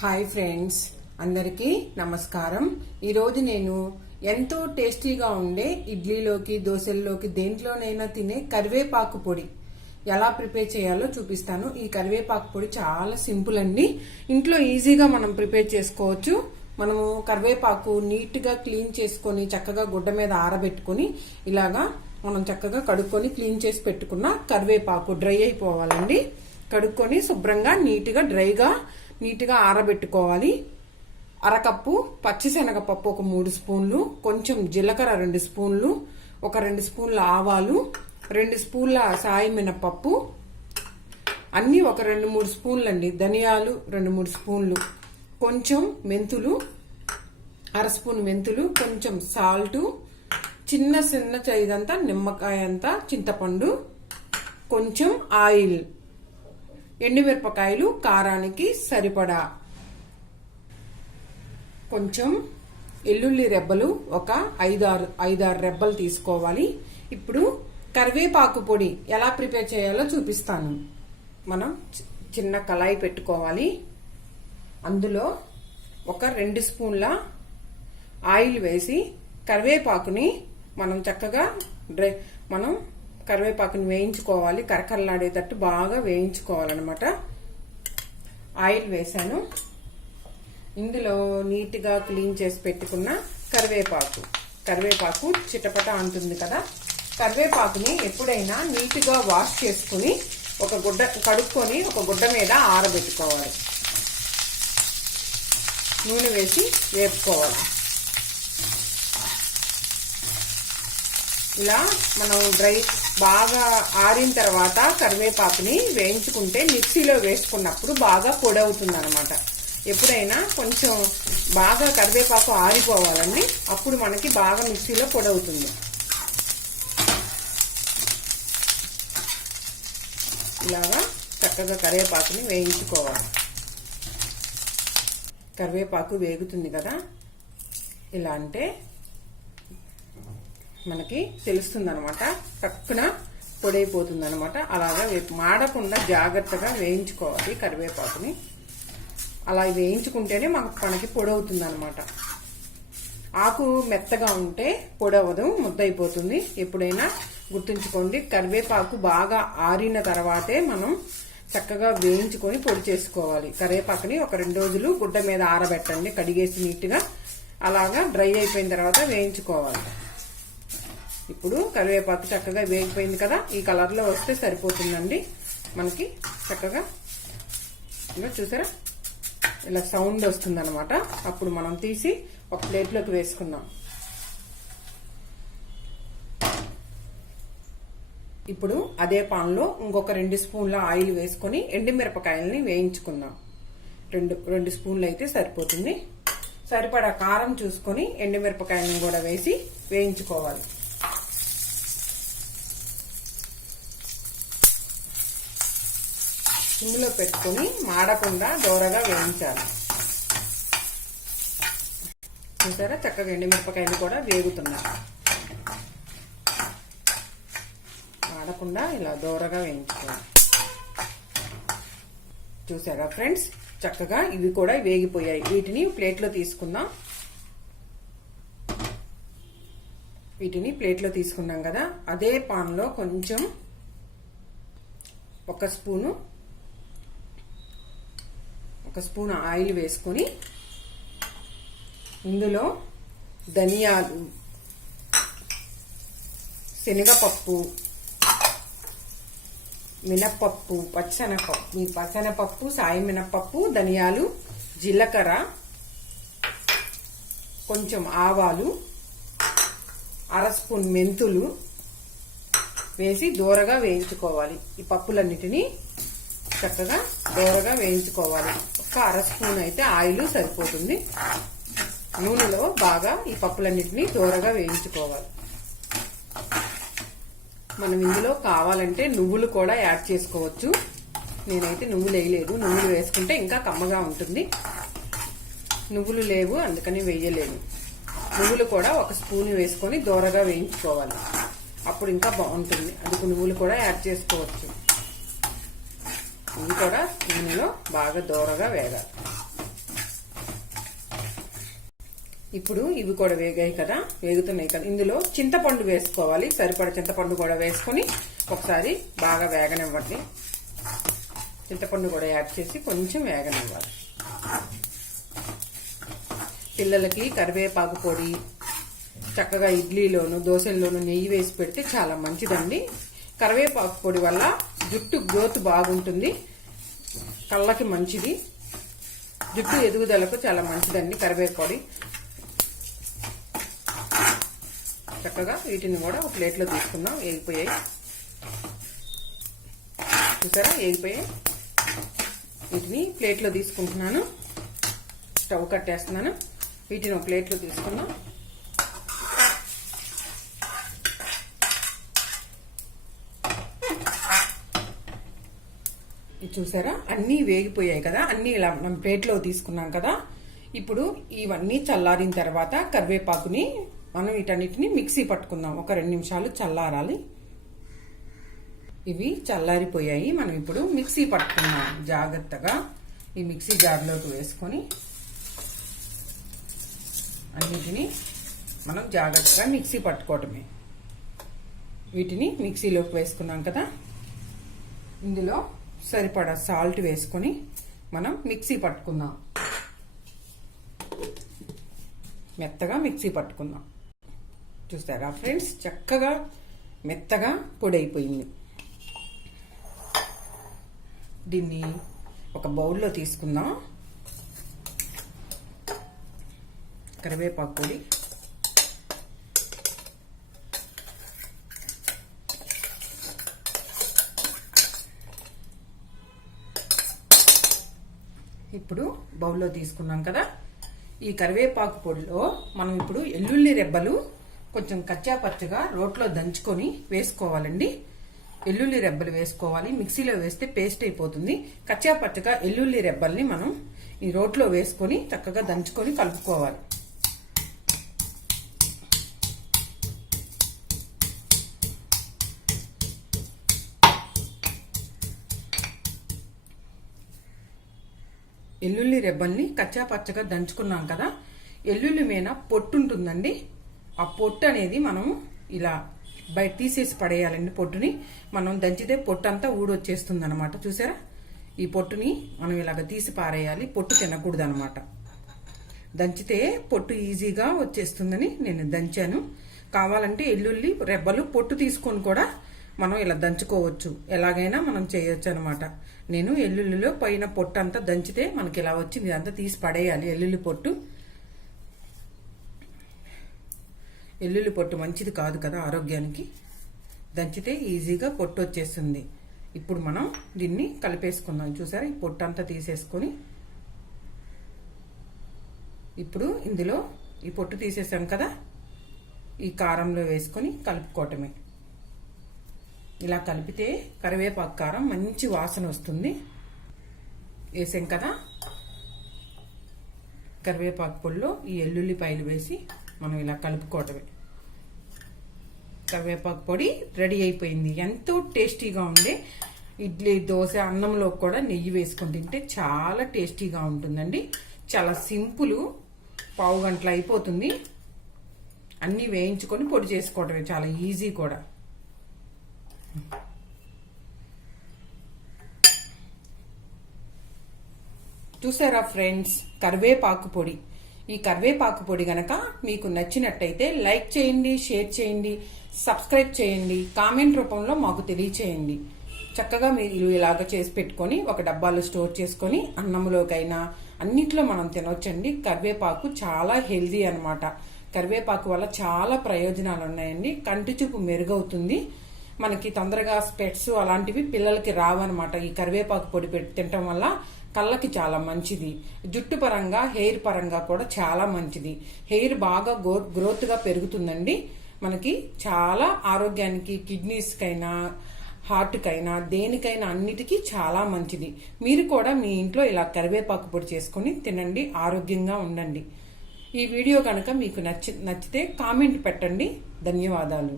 Hi friends, అందరికీ నమస్కారం. ఈరోజు నేను ఎంతో టేస్టీగా ఉండే ఇడ్లీలోకి, దోశల్లోకి, దేంట్లోనైనా తినే కరివేపాకు పొడి ఎలా ప్రిపేర్ చేయాలో చూపిస్తాను. ఈ కరివేపాకు పొడి చాలా సింపుల్ అండి. ఇంట్లో ఈజీగా మనం ప్రిపేర్ చేసుకోవచ్చు. మనము కరివేపాకు నీట్ గా క్లీన్ చేసుకొని చక్కగా గుడ్డ మీద ఆరబెట్టుకొని ఇలాగా మనం చక్కగా కడుక్కొని క్లీన్ చేసి పెట్టుకున్న కరివేపాకు డ్రై అయిపోవాలండి. కడుక్కొని శుభ్రంగా నీట్గా ఆరబెట్టుకోవాలి. అరకప్పు పచ్చిశనగపప్పు ఒక 3 స్పూన్లు, కొంచెం జీలకర్ర 2 స్పూన్లు, ఒక 2 స్పూన్ల ఆవాలు, 2 స్పూన్ల సాయి మినపప్పు, అన్ని ఒక 2-3 స్పూన్లు అండి. ధనియాలు 2-3 స్పూన్లు, కొంచెం మెంతులు, 1/2 స్పూన్ మెంతులు, కొంచెం సాల్టు, చిన్న ఇదంతా నిమ్మకాయ అంతా చింతపండు, కొంచెం ఆయిల్, ఎండుమిరపకాయలు కారానికి సరిపడా, కొంచెం ఎల్లుల్లి రెబ్బలు ఒక 5-6 రెబ్బలు తీసుకోవాలి. ఇప్పుడు కరివేపాకు పొడి ఎలా ప్రిపేర్ చేయాలో చూపిస్తాను. మనం చిన్న కళాయి పెట్టుకోవాలి. అందులో ఒక 2 స్పూన్ల ఆయిల్ వేసి కరివేపాకుని మనం చక్కగా కరివేపాకుని వేయించుకోవాలి. కరకరలాడేటట్టు బాగా వేయించుకోవాలన్నమాట. ఆయిల్ వేసాను. ఇందులో నీట్గా క్లీన్ చేసి పెట్టుకున్న కరివేపాకు చిటపట అంటుంది కదా. కరివేపాకుని ఎప్పుడైనా నీట్గా వాష్ చేసుకుని కడుక్కొని ఒక గుడ్డ మీద ఆరబెట్టుకోవాలి. నూనె వేసి వేపుకోవాలి. ఇలా మనం బాగా ఆరిన తర్వాత కరివేపాకుని వేయించుకుంటే మిక్సీలో వేసుకున్నప్పుడు బాగా పొడి అవుతుంది అనమాట. ఎప్పుడైనా కొంచెం బాగా కరివేపాకు ఆరిపోవాలండి, అప్పుడు మనకి బాగా మిక్సీలో పొడి అవుతుంది. ఇలాగా చక్కగా కరివేపాకుని వేయించుకోవాలి. కరివేపాకు వేగుతుంది కదా, ఇలా అంటే మనకి తెలుస్తుంది అనమాట. టక్కున పొడైపోతుంది అనమాట. అలాగా మాడకుండా జాగ్రత్తగా వేయించుకోవాలి కరివేపాకుని. అలా వేయించుకుంటేనే మనకి పొడవుతుంది అనమాట. ఆకు మెత్తగా ఉంటే పొడవదు, ముద్దయిపోతుంది. ఎప్పుడైనా గుర్తుంచుకోండి, కరివేపాకు బాగా ఆరిన తర్వాతే మనం చక్కగా వేయించుకొని పొడి చేసుకోవాలి. కరివేపాకుని ఒక 2 రోజులు గుడ్డ మీద ఆరబెట్టండి, కడిగేసి నీట్గా. అలాగా డ్రై అయిపోయిన తర్వాత వేయించుకోవాలి. ఇప్పుడు కరివేపాకు చక్కగా వేగిపోయింది కదా, ఈ కలర్లో వస్తే సరిపోతుందండి మనకి. చక్కగా ఇలా చూసారా, ఇలా సౌండ్ వస్తుంది అనమాట. అప్పుడు మనం తీసి ఒక ప్లేట్లోకి వేసుకుందాం. ఇప్పుడు అదే పాన్లో ఇంకొక 2 స్పూన్ల ఆయిల్ వేసుకొని ఎండుమిరపకాయలని వేయించుకుందాం. 2 స్పూన్లు అయితే సరిపోతుంది. సరిపడా కారం చూసుకొని ఎండుమిరపకాయలను కూడా వేసి వేయించుకోవాలి. సిమ్లో పెట్టుకొని మాడకుండా దోరగా వేయించాలి. చూసారా, చక్కగా ఎండుమిరపకాయలు కూడా వేగుతున్నాయి. మాడకుండా ఇలా దోరగా వేయించుకోవాలి. చూసారా ఫ్రెండ్స్, చక్కగా ఇవి కూడా వేగిపోయాయి. వీటిని ప్లేట్లో తీసుకున్నాం కదా. అదే పాన్లో కొంచెం ఒక స్పూన్ ఆయిల్ వేసుకొని ఇందులో ధనియాలు, శనగపప్పు, మినప్పప్పు, పచ్చనపప్పు, సాయి మినపప్పు, ధనియాలు, జీలకర్ర, కొంచెం ఆవాలు, 1/2 స్పూన్ మెంతులు వేసి దోరగా వేయించుకోవాలి. ఈ పప్పులన్నిటినీ చక్కగా దోరగా వేయించుకోవాలి. ఒక 1/2 స్పూన్ అయితే ఆయిల్ సరిపోతుంది. నూనెలో బాగా ఈ పప్పులన్నిటినీ దోరగా వేయించుకోవాలి. మనం ఇందులో కావాలంటే నువ్వులు కూడా యాడ్ చేసుకోవచ్చు. నేనైతే నువ్వులు వేయలేదు. నువ్వులు వేసుకుంటే ఇంకా కమ్మగా ఉంటుంది. నువ్వులు లేవు, అందుకని వేయలేదు. నువ్వులు కూడా ఒక స్పూన్ వేసుకొని దోరగా వేయించుకోవాలి. అప్పుడు ఇంకా బాగుంటుంది. అందుకు నువ్వులు కూడా యాడ్ చేసుకోవచ్చు. ఇవి కూడా నూనెలో బాగా దోరగా వేగాలి. ఇప్పుడు ఇవి కూడా వేగాయి కదా, వేగుతున్నాయి కదా. ఇందులో చింతపండు వేసుకోవాలి, సరిపడ చింతపండు కూడా వేసుకొని ఒకసారి బాగా వేగనివ్వండి. చింతపండు కూడా యాడ్ చేసి కొంచెం వేగనివ్వాలి. పిల్లలకి కరివేపాకు పొడి చక్కగా ఇడ్లీలోను దోశల్లోను నెయ్యి వేసి పెడితే చాలా మంచిదండి. కరివేపాకు పొడి వల్ల జుట్టు గ్రోత్ బాగుంటుంది, కళ్ళకి మంచిది, జుట్టు ఎదుగుదలకు చాలా మంచిదండి కరివేపాకు పొడి. చక్కగా వీటిని కూడా ఒక ప్లేట్లో తీసుకుందాం. వేగిపోయాయి చూసారా, వేగిపోయాయి. వీటిని ప్లేట్లో తీసుకుంటున్నాను, స్టవ్ కట్టేస్తున్నాను. వీటిని ఒక ప్లేట్లో తీసుకుందాం. ఇది చూసారా, అన్నీ వేగిపోయాయి కదా, అన్నీ ఇలా మనం ప్లేట్లో తీసుకున్నాం కదా. ఇప్పుడు ఇవన్నీ చల్లారిన తర్వాత కరివేపాకుని మనం వీటన్నిటిని మిక్సీ పట్టుకుందాం. ఒక 2 నిమిషాలు చల్లారాలి. ఇవి చల్లారిపోయాయి, మనం ఇప్పుడు మిక్సీ పట్టుకుందాం. జాగ్రత్తగా ఈ మిక్సీ జార్లోకి వేసుకొని అన్నిటినీ మనం జాగ్రత్తగా మిక్సీ పట్టుకోవటమే. వీటిని మిక్సీలోకి వేసుకున్నాం కదా, ఇందులో సరిపడా సాల్ట్ వేసుకొని మనం మిక్సీ పట్టుకుందాం. మెత్తగా మిక్సీ పట్టుకుందాం. చూస్తారా ఫ్రెండ్స్, చక్కగా మెత్తగా పొడి అయిపోయింది. దీన్ని ఒక బౌల్లో తీసుకుందాం. కరివేపాకు పొడి, ఇప్పుడు బౌల్లో తీసుకున్నాం కదా. ఈ కరివేపాకు పొడిలో మనం ఇప్పుడు ఎల్లుల్లి రెబ్బలు కొంచెం కచ్చా పచ్చగా రోట్లో దంచుకొని వేసుకోవాలండి. ఎల్లుల్లి రెబ్బలు వేసుకోవాలి, మిక్సీలో వేస్తే పేస్ట్ అయిపోతుంది. కచ్చా పచ్చగా ఎల్లుల్లి రెబ్బల్ని మనం ఈ రోట్లో వేసుకొని చక్కగా దంచుకొని కలుపుకోవాలి. ఎల్లుల్లి రెబ్బల్ని కచ్చా పచ్చగా దంచుకున్నాం కదా. ఎల్లుల్లి మీద పొట్టు ఉంటుందండి, ఆ పొట్టు అనేది మనం ఇలా బయట తీసేసి పడేయాలండి. పొట్టుని మనం దంచితే పొట్టు అంతా ఊడొచ్చేస్తుంది అనమాట. చూసారా, ఈ పొట్టుని మనం ఇలాగ తీసి పారేయాలి. పొట్టు తినకూడదు అనమాట. దంచితే పొట్టు ఈజీగా వచ్చేస్తుందని నేను దంచాను. కావాలంటే ఎల్లుల్లి రెబ్బలు పొట్టు తీసుకొని కూడా మనం ఇలా దంచుకోవచ్చు, ఎలాగైనా మనం చేయొచ్చు అనమాట. నేను ఎల్లుల్లిలో పైన పొట్టు అంతా దంచితే మనకి ఇలా వచ్చింది, ఇదంతా తీసి పడేయాలి. ఎల్లుల్లి పొట్టు, ఎల్లుల్లి పొట్టు మంచిది కాదు కదా ఆరోగ్యానికి. దంచితే ఈజీగా పొట్టు వచ్చేస్తుంది. ఇప్పుడు మనం దీన్ని కలిపేసుకుందాం. చూసారా, ఈ పొట్టు అంతా తీసేసుకొని ఇప్పుడు ఇందులో ఈ పొట్టు తీసేసాం కదా, ఈ కారంలో వేసుకొని కలుపుకోవటమే. ఇలా కలిపితే కరివేపాకు కారం మంచి వాసన వస్తుంది. వేసాం కదా, కరివేపాకు పొడిలో ఈ ఎల్లుల్లిపాయలు వేసి మనం ఇలా కలుపుకోవటమే. కరివేపాకు పొడి రెడీ అయిపోయింది. ఎంతో టేస్టీగా ఉండే ఇడ్లీ దోశ అన్నంలో కూడా నెయ్యి వేసుకొని తింటే చాలా టేస్టీగా ఉంటుందండి. చాలా సింపుల్, పావు గంటలో అయిపోతుంది. అన్నీ వేయించుకొని పొడి చేసుకోవటమే, చాలా ఈజీ కూడా. చూసారా ఫ్రెండ్స్, కరివేపాకు పొడి. ఈ కరివేపాకు పొడి గనక మీకు నచ్చినట్టయితే లైక్ చేయండి, షేర్ చేయండి, సబ్స్క్రైబ్ చేయండి, కామెంట్ రూపంలో మాకు తెలియచేయండి. చక్కగా మీరు ఇలాగ చేసి పెట్టుకొని ఒక డబ్బాలో స్టోర్ చేసుకొని అన్నంలోకైనా అన్నిట్లో మనం తినొచ్చండి. కరివేపాకు చాలా హెల్దీ అన్నమాట. కరివేపాకు వల్ల చాలా ప్రయోజనాలు ఉన్నాయండి. కంటి చూపు మెరుగవుతుంది, మనకి తొందరగా స్పెట్స్ అలాంటివి పిల్లలకి రావన్నమాట. ఈ కరివేపాకు పొడి తినటం వల్ల కళ్ళకి చాలా మంచిది. జుట్టు పరంగా, హెయిర్ పరంగా కూడా చాలా మంచిది. హెయిర్ బాగా గ్రోత్ గా పెరుగుతుందండి. మనకి చాలా ఆరోగ్యానికి, కిడ్నీస్కైనా, హార్ట్కైనా, దేనికైనా అన్నిటికీ చాలా మంచిది. మీరు కూడా మీ ఇంట్లో ఇలా కరివేపాకు పొడి చేసుకుని తినండి, ఆరోగ్యంగా ఉండండి. ఈ వీడియో కనుక మీకు నచ్చితే కామెంట్ పెట్టండి. ధన్యవాదాలు.